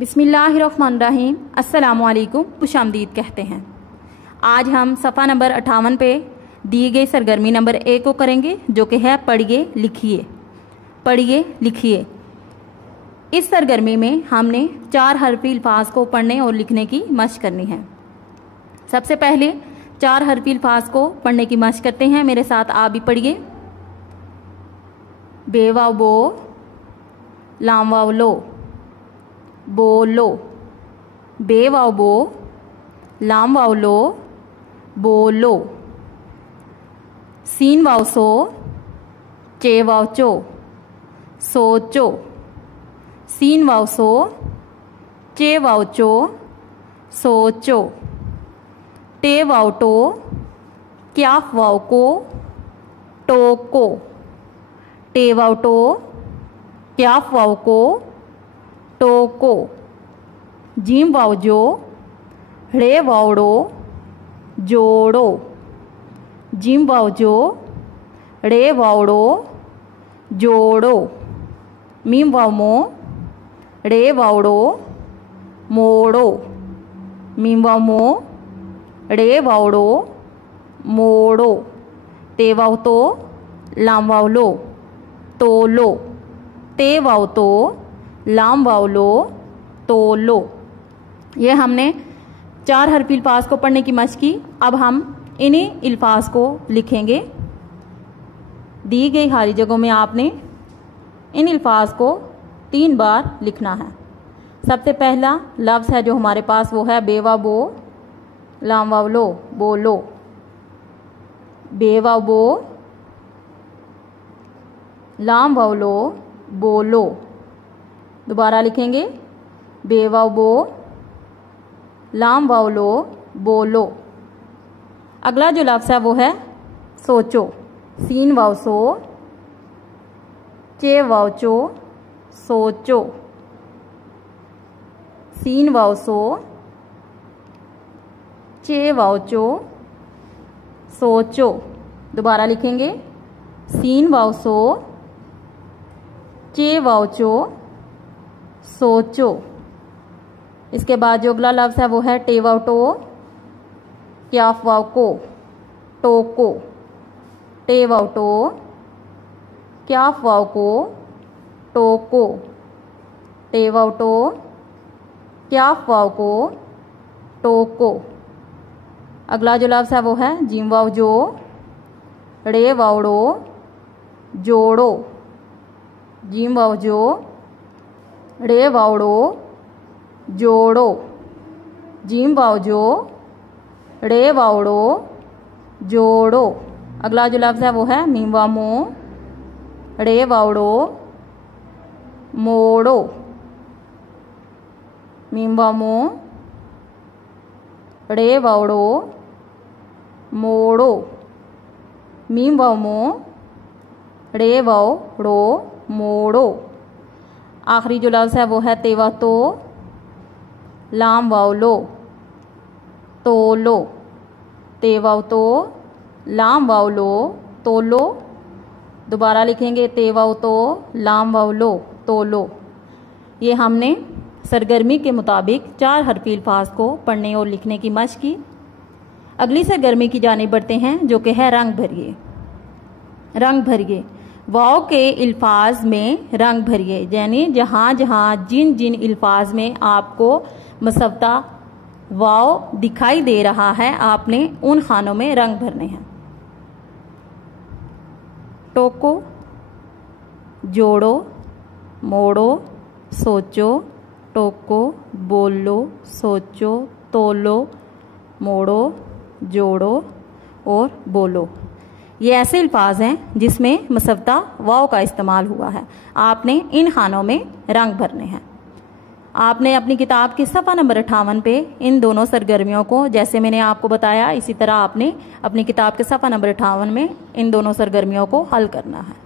बिस्मिल्लाहिर्रहमानिर्रहीम, अस्सलामुअलैकुम, खुशामदीद कहते हैं। आज हम सफ़ा नंबर 58 पे दी गई सरगर्मी नंबर 1 को करेंगे, जो कि है पढ़िए लिखिए। पढ़िए लिखिए। इस सरगर्मी में हमने 4 हरफी अल्फाज को पढ़ने और लिखने की मशक करनी है। सबसे पहले 4 हरफी अल्फाज को पढ़ने की मशक करते हैं। मेरे साथ आप भी पढ़िए। बे वाव बो, लाम वाव लो, बोलो। बे वाव बो, लाम वाव लो, बोलो। सीन वाव सो, चे वाव चो, सोचो। सीन वाव सो, चे वाव चो, सोचो। टे वाव टो, क्याफ वाव को, टोको। टे वाव टो, क्याफ वाव को, टोको। जीम वाव जो, रे वावड़ो, जोड़ो। जीम वाव जो, रे वावड़ो, जोड़ो। मीम वाव मो, रे वावड़ो, मोड़ो। मीम वाव मो, रे वावड़ो, मोड़ो। ते वाव तो, लाम वाव लो, तोलो। ते वाव तो, लाम वाव लो, तोलो। ये हमने 4 हरफी अल्फाज को पढ़ने की मशक की। अब हम इन्हीं अल्फाज को लिखेंगे। दी गई खाली जगहों में आपने इन अल्फाज को 3 बार लिखना है। सबसे पहला लफ्ज़ है जो हमारे पास, वो है बे वाव बो, लाम वाव लो, बोलो। बे वाव बो, लाम वाव लो, बोलो। दोबारा लिखेंगे। बे वाव बो, लाम वाव लो, बोलो। अगला जो लफ्ज़ है वो है सोचो। सीन वाव सो, चे वाव चो, सोचो। सीन वाव सो, चे वाव चो, सोचो। दोबारा लिखेंगे। सीन वाव सो, चे वाव चो, सोचो। इसके बाद जो अगला लफ्ज़ है वो है टे वाव टो, क्याफ वाव को, टोको। टे वाव टो, क्याफ वाव को, टोको। टे वाव टो, क्याफ वाव को, टोको। अगला जो लफ्ज़ है वो है जीम वाव जो, रे वावड़ो, जोड़ो। जीम वाव जो, रे वावड़ो, जोड़ो। जीम वाव जो, रे वावड़ो, जोड़ो। अगला जो लफ्ज़ है वो है मीम वाव मो, रे वावड़ो, मोड़ो। मीम वाव मो, रे वावड़ो, मोड़ो। मीम वाव मो, रे वावड़ो, मोड़ो। आखिरी जो लफ्ज़ है वो है ते वाव तो, लाम वाव लो, तोलो। ते वाव तो, लाम वाव लो, तोलो। दोबारा लिखेंगे। ते वाव तो, लाम वाव लो, तोलो। ये हमने सरगर्मी के मुताबिक 4 हरफी अल्फाज को पढ़ने और लिखने की मशक की। अगली सरगर्मी की जानिब बढ़ते हैं, जो कि है रंग भरिए। रंग भरिए। वाव के अल्फाज में रंग भरिए, यानी जहाँ जहाँ जिन जिन अल्फाज में आपको मसवता वाव दिखाई दे रहा है, आपने उन खानों में रंग भरने हैं। टोको, जोड़ो, मोड़ो, सोचो। टोको, बोलो, सोचो, तोलो, मोड़ो, जोड़ो और बोलो। ये ऐसे अल्फाज हैं जिसमें मसवता वाव का इस्तेमाल हुआ है। आपने इन खानों में रंग भरने हैं। आपने अपनी किताब की सफ़ा नंबर 58 पे इन दोनों सरगर्मियों को, जैसे मैंने आपको बताया, इसी तरह आपने अपनी किताब के सफ़ा नंबर 58 में इन दोनों सरगर्मियों को हल करना है।